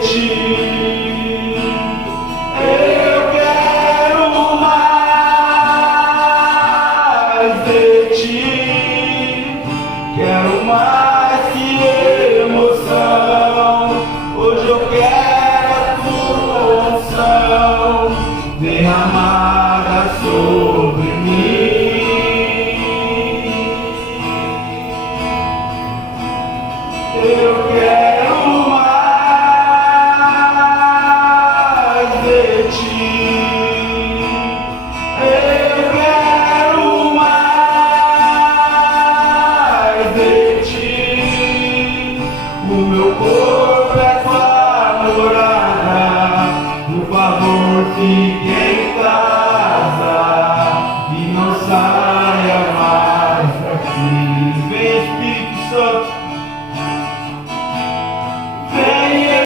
ti. Eu quero mais de ti. Quero mais que emoção. Hoje eu quero a tua unção derramar.